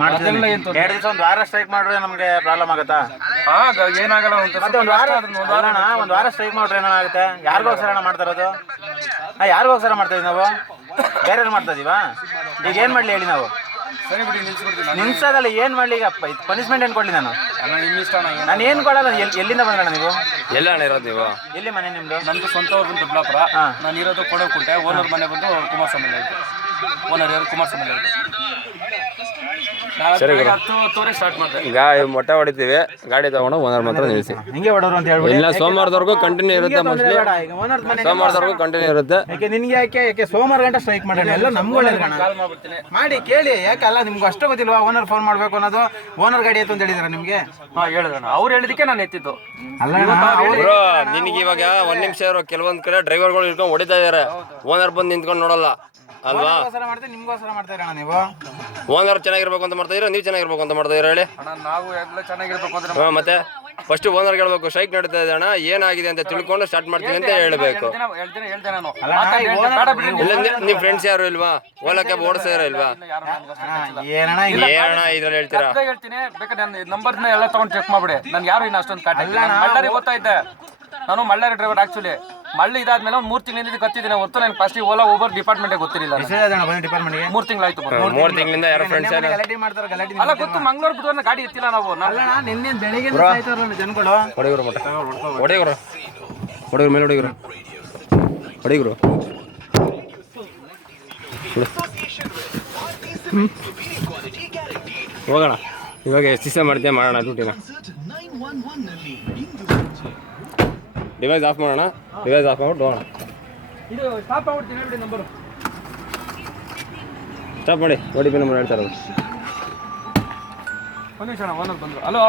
ಮಾಡ್ತಿದ್ದೀನಿ. 2 ದಿವಸ ಒಂದು ವಾರ ಸ್ಟ್ರೈಕ್ ಮಾಡಿದ್ರೆ ನಮಗೆ ಪ್ರಾಬ್ಲಮ್ ಆಗುತ್ತಾ? ಏನಾಗಲ್ಲ ಮತ್ತೆ ಒಂದು ವಾರ ಸ್ಟ್ರೈಕ್ ಮಾಡಿದ್ರೆ ಏನಾಗುತ್ತೆ? ಯಾರಿಗೋಸ್ಕರ ಮಾಡ್ತಾ ಇರೋದು? ಯಾರಿಗೋಸ್ಕರ ಮಾಡ್ತಾ ಇದೀವಿ ನಾವು? ಬೇರೆ ಮಾಡ್ತಾ ಇದೀವಾ? ಈಗ ಏನು ಮಾಡಲಿ ಹೇಳಿ ನಾವು? ನಿಲ್ಸೋದಲ್ಲ, ಏನು ಮಾಡಲಿ? ಈಗ ಪನಿಷ್ಮೆಂಟ್ ಏನು ಕೊಡಲಿ ನಾನು ಏನು ಕೊಡಲ್ಲ. ಎಲ್ಲಿಂದ ಬಂದ್ರಣ್ಣ ನೀವು? ಎಲ್ಲ ಇರೋದು ನೀವು? ಎಲ್ಲಿ ಮನೆ ನಿಮ್ಮದು? ನಮ್ದು ಸ್ವಂತ ಊರು ಬಂದು ದೊಡ್ಡಬಳ್ಳಾಪುರ. ನಾನು ಇರೋದು ಕೊಡೋಕುಂಟೆ. ಓನರ್ ಮನೆ ಬಂದು ಕುಮಾರಸ್ವಾಮಿ ಆಯಿತು. ಓನರ್ ಯಾರು? ಕುಮಾರಸ್ವಾಮಿ ಆಯಿತು. ಸ್ಟಾರ್ಟ್ ಮಾಡ್ತಾರೆ. ಈಗ ಮೊಟ್ಟೆ ಹೊಡಿತೀವಿ, ಗಾಡಿ ತಗೊಂಡು ಓನರ್ ಮಾತ್ರ ನಿಲ್ಲಿಸಿ. ಹಿಂಗೆ ಹೊಡೋರು ಅಂತ ಹೇಳ್ಬಿಡಿ. ಇಲ್ಲ, ಸೋಮವಾರದವರೆಗೂ ಕಂಟಿನ್ಯೂ ಇರುತ್ತೆ. ಮೋಸ್ಟ್ಲಿ ಸೋಮವಾರದವರೆಗೂ ಕಂಟಿನ್ಯೂ ಇರುತ್ತೆ. ಯಾಕೆ ನಿನ್ಗೆ ಯಾಕೆ ಸೋಮವಾರ ಗಂಟೆ ಸ್ಟ್ರೈಕ್ ಮಾಡೋಣ? ಎಲ್ಲ ನಮ್ಗೆ ಒಳ್ಳೇದು ಮಾಡಿ ಕೇಳಿ. ಯಾಕಲ್ಲ ನಿಮ್ಗೆ ಅಷ್ಟು ಗೊತ್ತಿಲ್ವಾ ಓನರ್ ಫೋನ್ ಮಾಡ್ಬೇಕು ಅನ್ನೋದು? ಓನರ್ ಗಾಡಿ ಆಯ್ತು ಅಂತ ಹೇಳಿದಾರ ನಿಮ್ಗೆ? ಹೇಳಿದ್ರಣ್ಣ, ಅವ್ರು ಹೇಳಿದಕ್ಕೆ ನಾನು ಎತ್ತಿದ್ದು. ಬ್ರೋ, ನಿನಗೆ ಇವಾಗ 1 ನಿಮಿಷ ಇರೋ ಕೆಲವೊಂದ್ ಕಡೆ ಡ್ರೈವರ್ಗಳು ಇಟ್ಕೊಂಡು ಹೊಡಿತಾ ಇದಾರೆ. ಓನರ್ ಬಂದು ನಿಂತ್ಕೊಂಡು ನೋಡಲ್ಲ ಅಲ್ವಾ? ನಿಮ್ಗೋಸ್ಕರ ಮಾಡ್ತಾ ಇರೋಣ ನೀವು. ಓನರ್ ಚೆನ್ನಾಗಿರ್ಬೇಕು ಅಂತ ಮಾಡ್ತಾ ಇದೀರಾ, ನೀವು ಚೆನ್ನಾಗಿರ್ಬೇಕು ಅಂತ ಮಾಡ್ತಾ ಇದೀರಾ ಹೇಳಿ? ನಾವು ಎಲ್ಲ ಚೆನ್ನಾಗಿರ್ಬೇಕು ಅಂದ್ರೆ ಮತ್ತೆ ಫಸ್ಟ್ ಓನರ್ ಹೇಳ್ಬೇಕು, ಸ್ಟ್ರೈಕ್ ನಡೀತಾ ಇದೆ ಅಣ್ಣ, ಏನಾಗಿದೆ ಅಂತ ತಿಳ್ಕೊಂಡು ಸ್ಟಾರ್ಟ್ ಮಾಡ್ತೀವಿ ಅಂತ ಹೇಳ್ಬೇಕು. ಇಲ್ಲ, ನಿಮ್ ಫ್ರೆಂಡ್ಸ್ ಯಾರು ಇಲ್ವಾ? ಓಲಾ ಕ್ಯಾಬ್ ಓಡಿಸ್ತಾ ಇಲ್ವಾ? ಏನಣ್ಣ ಇದ್ರಲ್ಲಿ ಹೇಳ್ತೀರಾ? ಹೇಳ್ತೀನಿ, ಬೇಕಾದ್ರೆ ನಂಬರ್ ಎಲ್ಲ ತಗೊಂಡು ಚೆಕ್ ಮಾಡ್ಬಿಡಿ. ನನ್ಗೆ ಯಾರು ಇನ್ನು ಅಷ್ಟೊಂದು ಮಳ್ಳಾರಿ ಓದ್ತಾ ನಾನು ಮಳ್ಳಾರಿ ಡ್ರೈವರ್. ಆಕ್ಚುಲಿ ಮಳ್ಳಿ ಇದಾದ್ಮೇಲೆ ಒಂದು 3 ತಿಂಗಳಿಂದ ಕತ್ತಿದ್ದೀನಿ ಹೊತ್ತು. ನಾನು ಫಸ್ಟ್ ಓಲಾ ಊಬರ್ ಡಿಪಾರ್ಟ್ಮೆಂಟ್ ಗೊತ್ತಿರಲಿಲ್ಲ. 3 ತಿಂಗಳಾಯ್ತು. 3 ತಿಂಗಳಿಂದ ಯಾರು ಫ್ರೆಂಡ್ಸ್ ಅಲ್ಲ ಗೊತ್ತು. ಮಂಗಳೂರು ಬುಧವಾರ ಗಾಡಿ ಎತ್ತಿಲ್ಲ ನಾವು. ನಿನ್ನೆ ಬೆಳಿಗ್ಗೆ ಜನಗಳು ಹೊಡೆಯವರು ಮಟ್ಟ ಹೊಡೆಯವರು ಮೇಲೆ ಹೊಡೆಯವರು ಹೋಗೋಣ. ಇವಾಗ ಎಷ್ಟು ದಿವಸ ಮಾಡ್ತೇವೆ ಮಾಡೋಣ ಡ್ಯೂಟಿನ. ಡಿವೈಸ್ ಆಫ್ ಮಾಡೋಣ. ಡಿವೈಸ್ ಆಫ್ ಮಾಡ್ಬಿಟ್ಟು ಹೋಗೋಣ. ಇದು ಸ್ಟಾಪ್ ಮಾಡ್ಬಿಡ್ತೀನಿ ಹೇಳ್ಬಿಡಿ ನಂಬರು. ಸ್ಟಾಪ್ ಮಾಡಿ. OTP ನಂಬರ್ ಹೇಳ್ತಾರೆ. ಒಂದು ನಿಮಿಷ, ಓನರ್ ಬಂದರು. ಹಲೋ.